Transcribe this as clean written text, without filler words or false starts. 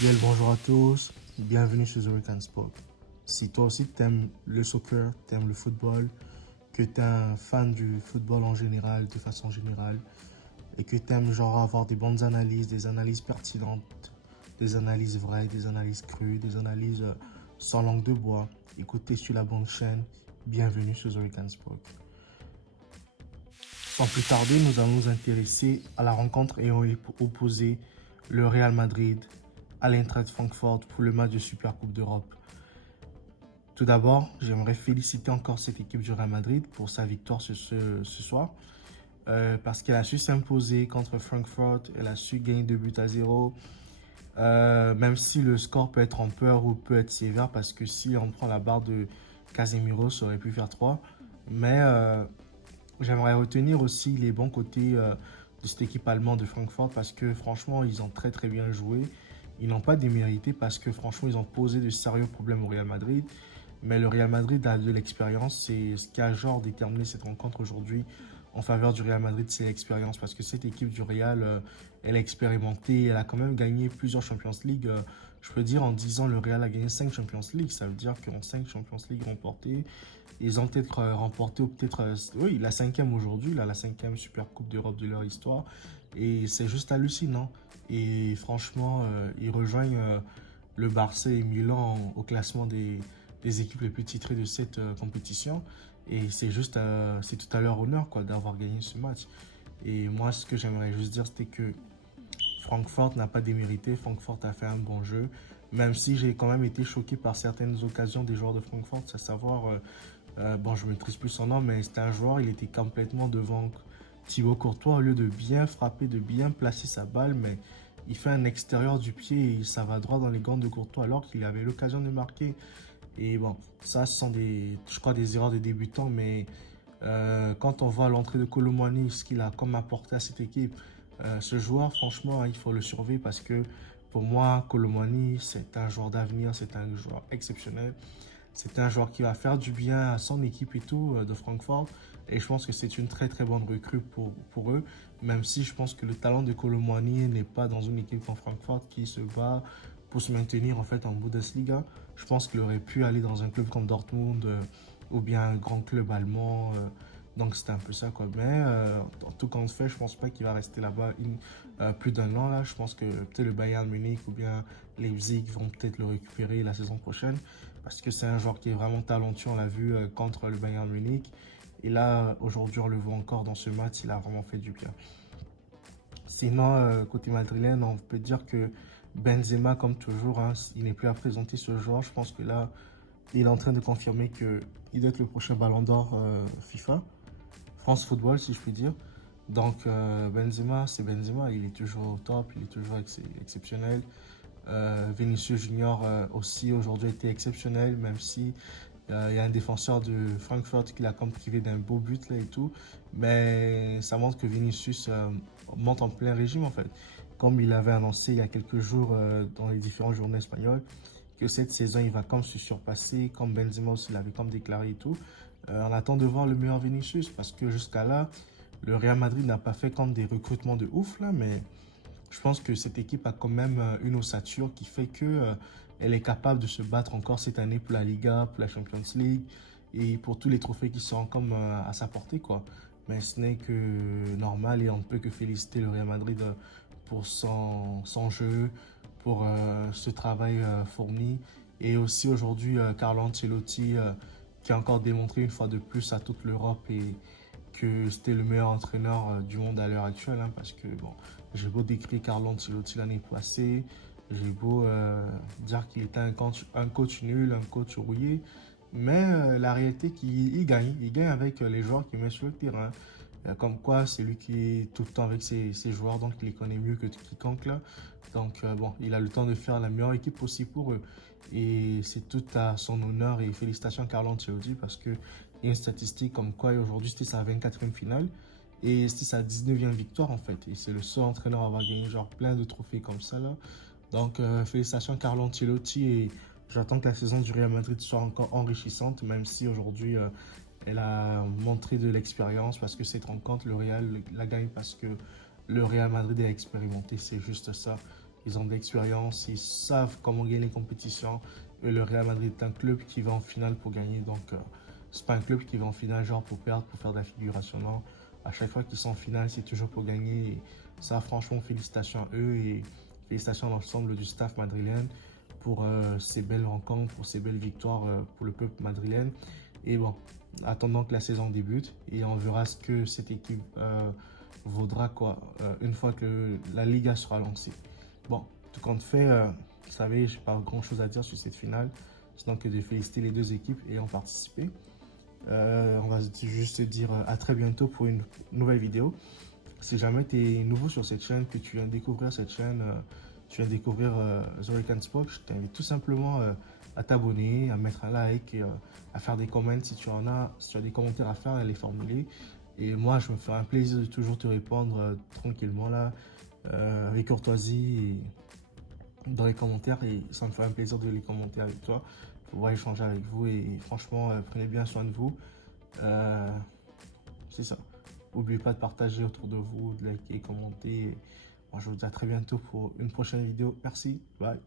Bien le bonjour à tous, bienvenue sur The Weekend Sport. Si toi aussi t'aimes le soccer, t'aimes le football, que t'es un fan du football en général, de façon générale, et que t'aimes genre avoir des bonnes analyses, des analyses pertinentes, des analyses vraies, des analyses crues, des analyses sans langue de bois, écoutez sur la bonne chaîne, bienvenue sur The Weekend Sport. Sans plus tarder, nous allons nous intéresser à la rencontre ayant opposé le Real Madrid à l'Eintracht Francfort pour le match de Super Coupe d'Europe. Tout d'abord, j'aimerais féliciter encore cette équipe du Real Madrid pour sa victoire ce soir, parce qu'elle a su s'imposer contre Francfort, elle a su gagner 2 buts à 0, même si le score peut être en peur ou peut être sévère, parce que si on prend la barre de Casemiro, ça aurait pu faire 3. Mais j'aimerais retenir aussi les bons côtés de cette équipe allemande de Francfort, parce que franchement, ils ont très très bien joué. Ils n'ont pas démérité parce que franchement, ils ont posé de sérieux problèmes au Real Madrid. Mais le Real Madrid a de l'expérience. C'est ce qui a genre déterminé cette rencontre aujourd'hui en faveur du Real Madrid, c'est l'expérience. Parce que cette équipe du Real, elle est expérimentée. Elle a quand même gagné plusieurs Champions League. Je peux dire en 10 ans, le Real a gagné 5 Champions League. Ça veut dire qu'en 5 Champions League remportées, ils ont peut-être remporté, ou peut-être, oui, la cinquième aujourd'hui, là, la cinquième Super Coupe d'Europe de leur histoire. Et c'est juste hallucinant. Et franchement, ils rejoignent le Barça et Milan au classement des équipes les plus titrées de cette compétition. Et c'est juste, c'est tout à leur honneur quoi, d'avoir gagné ce match. Et moi, ce que j'aimerais juste dire, c'était que Francfort n'a pas démérité. Francfort a fait un bon jeu. Même si j'ai quand même été choqué par certaines occasions des joueurs de Francfort, à savoir, bon, je ne maîtrise plus son nom, mais c'était un joueur, il était complètement devant Thibaut Courtois. Au lieu de bien frapper, de bien placer sa balle, mais il fait un extérieur du pied et ça va droit dans les gants de Courtois alors qu'il avait l'occasion de marquer. Et bon, ça, ce sont des, je crois, des erreurs de débutants, mais quand on voit l'entrée de Kolo Muani, ce qu'il a comme apporté à cette équipe, ce joueur, franchement, il faut le surveiller parce que pour moi, Kolo Muani, c'est un joueur d'avenir, c'est un joueur exceptionnel. C'est un joueur qui va faire du bien à son équipe et tout de Francfort. Et je pense que c'est une très très bonne recrue pour eux. Même si je pense que le talent de Kolo Muani n'est pas dans une équipe comme Francfort qui se bat pour se maintenir en fait en Bundesliga. Je pense qu'il aurait pu aller dans un club comme Dortmund ou bien un grand club allemand. Donc c'était un peu ça quoi. Mais en tout cas, fait, je pense pas qu'il va rester là-bas plus d'un an là. Je pense que peut-être le Bayern Munich ou bien Leipzig vont peut-être le récupérer la saison prochaine parce que c'est un joueur qui est vraiment talentueux. On l'a vu contre le Bayern Munich. Et là, aujourd'hui, on le voit encore dans ce match. Il a vraiment fait du bien. Sinon, côté madrilène, on peut dire que Benzema, comme toujours, hein, il n'est plus à présenter ce joueur. Je pense que là, il est en train de confirmer qu'il doit être le prochain ballon d'or FIFA. France Football, si je puis dire. Donc, Benzema, c'est Benzema. Il est toujours au top, il est toujours exceptionnel. Vinicius Junior aussi aujourd'hui a été exceptionnel, même si il y a un défenseur de Francfort qui l'a comme privé d'un beau but là et tout. Mais ça montre que Vinicius monte en plein régime en fait. Comme il avait annoncé il y a quelques jours dans les différents journaux espagnols, que cette saison il va comme se surpasser, comme Benzema aussi l'avait comme déclaré et tout. On attend de voir le meilleur Vinicius parce que jusqu'à là, le Real Madrid n'a pas fait comme des recrutements de ouf là, mais je pense que cette équipe a quand même une ossature qui fait que elle est capable de se battre encore cette année pour la Liga, pour la Champions League et pour tous les trophées qui sont comme à sa portée quoi. Mais ce n'est que normal et on ne peut que féliciter le Real Madrid pour son jeu, pour ce travail fourni et aussi aujourd'hui Carlo Ancelotti qui a encore démontré une fois de plus à toute l'Europe et que c'était le meilleur entraîneur du monde à l'heure actuelle hein, parce que bon, j'ai beau décrire Carlo Ancelotti l'année passée, j'ai beau dire qu'il était un coach nul, un coach rouillé, mais la réalité c'est qu'il gagne. Il gagne avec les joueurs qu'il met sur le terrain. Comme quoi, c'est lui qui est tout le temps avec ses joueurs, donc il les connaît mieux que quiconque là. Donc bon, il a le temps de faire la meilleure équipe possible pour eux. Et c'est tout à son honneur et félicitations à Carlo Ancelotti parce que il y a une statistique comme quoi aujourd'hui c'était sa 24e finale. Et c'est sa 19e victoire en fait. Et c'est le seul entraîneur à avoir gagné genre plein de trophées comme ça là. Donc félicitations Carlo Ancelotti et j'attends que la saison du Real Madrid soit encore enrichissante, même si aujourd'hui elle a montré de l'expérience parce que cette rencontre, le Real la gagne parce que le Real Madrid est expérimenté, c'est juste ça. ils ont de l'expérience, ils savent comment gagner les compétitions. Et le Real Madrid est un club qui va en finale pour gagner. Donc, c'est pas un club qui va en finale genre pour perdre, pour faire de la figuration. Non. À chaque fois qu'ils sont en finale, c'est toujours pour gagner. Et ça, franchement, félicitations à eux et félicitations à l'ensemble du staff madrilène pour ces belles rencontres, pour ces belles victoires pour le peuple madrilène. Et bon, attendons que la saison débute et on verra ce que cette équipe vaudra quoi une fois que la Liga sera lancée. Bon, tout compte fait, vous savez, je n'ai pas grand chose à dire sur cette finale, sinon que de féliciter les deux équipes ayant participé. On va juste se dire à très bientôt pour une nouvelle vidéo. Si jamais tu es nouveau sur cette chaîne, que tu viens découvrir cette chaîne, tu viens découvrir Zorican Sport, je t'invite tout simplement à t'abonner, à mettre un like, et, à faire des commentaires si tu en as, si tu as des commentaires à faire, à les formuler. Et moi, je me ferai un plaisir de toujours te répondre tranquillement là, avec courtoisie et dans les commentaires. Et ça me fait un plaisir de les commenter avec toi, pouvoir échanger avec vous. Et franchement, prenez bien soin de vous. C'est ça. N'oubliez pas de partager autour de vous, de liker, commenter. Moi, je vous dis à très bientôt pour une prochaine vidéo. Merci. Bye.